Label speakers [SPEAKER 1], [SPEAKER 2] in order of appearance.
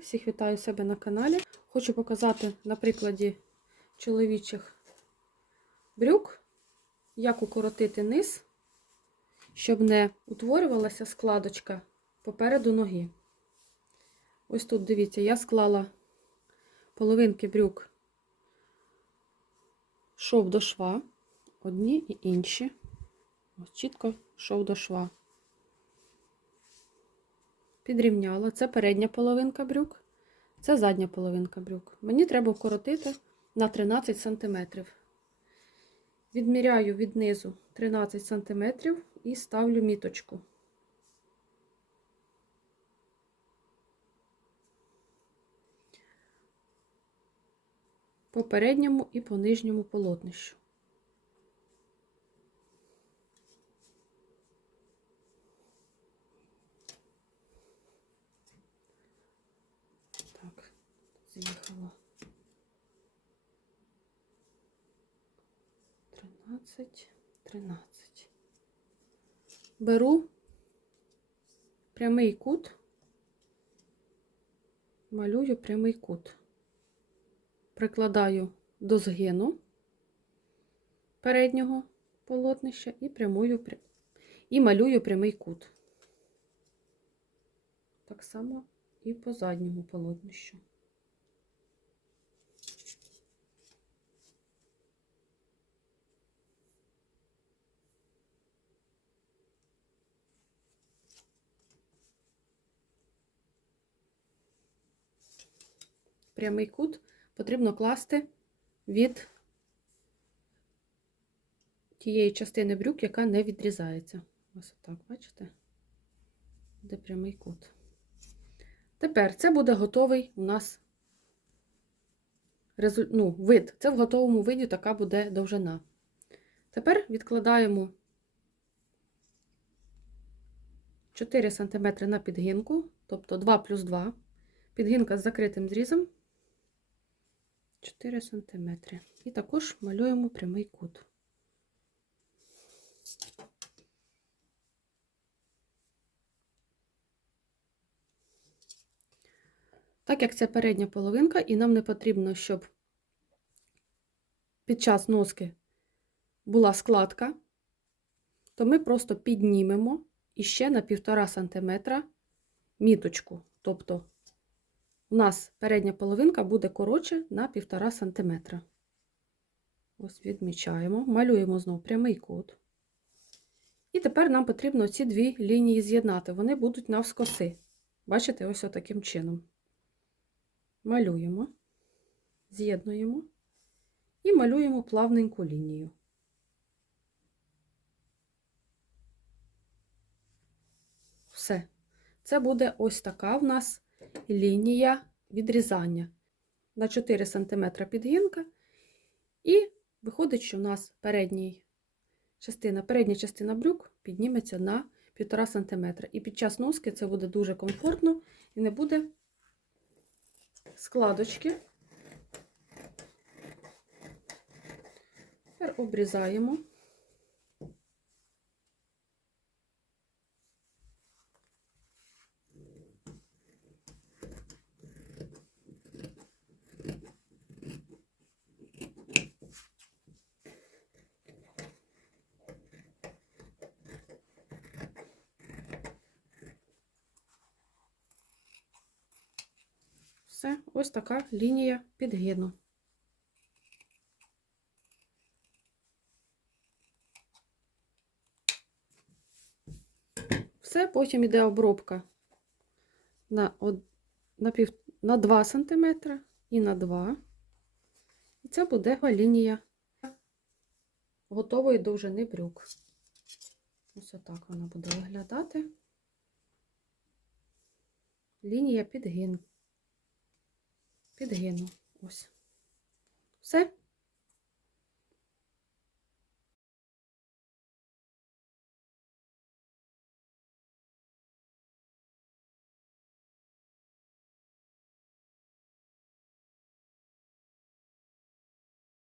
[SPEAKER 1] Всіх вітаю себе на каналі. Хочу показати на прикладі чоловічих брюк, як укоротити низ, щоб не утворювалася складочка попереду ноги. Ось тут, дивіться, я склала половинки брюк шов до шва, одні і інші. Ось чітко шов до шва. Підрівняла. Це передня половинка брюк, це задня половинка брюк. Мені треба вкоротити на 13 см. Відміряю від низу 13 см і ставлю міточку. По передньому і по нижньому полотнищу. Так, з'їхала. 13, 13. Беру прямий кут, малюю прямий кут, прикладаю до згину переднього полотнища і прямую і малюю прямий кут. Так само і по задньому полотнищу. Прямий кут потрібно класти від тієї частини брюк, яка не відрізається. Ось так, бачите? Де прямий кут. Тепер це буде готовий у нас ну, вид. Це в готовому виді така буде довжина. Тепер відкладаємо 4 см на підгинку, тобто 2 плюс 2. Підгинка з закритим зрізом 4 см. І також малюємо прямий кут. Так як це передня половинка, і нам не потрібно, щоб під час носки була складка, то ми просто піднімемо іще на 1,5 см міточку. Тобто у нас передня половинка буде коротше на 1,5 см. Ось відмічаємо, малюємо знову прямий кут. І тепер нам потрібно ці дві лінії з'єднати. Вони будуть навскоси. Бачите, ось таким чином. Малюємо, з'єднуємо і малюємо плавненьку лінію. Все. Це буде ось така в нас лінія відрізання на 4 см підгінка. І виходить, що в нас передній частина, передня частина брюк підніметься на 1,5 см. І під час носки це буде дуже комфортно і не буде складочки. Тепер обрізаємо. Все, ось така лінія підгину. Все, потім йде обробка на, на, пів, на 2 см і на 2. І це буде лінія готової довжини брюк. Ось отак вона буде виглядати. Лінія підгин. Підгину. Ось. Все.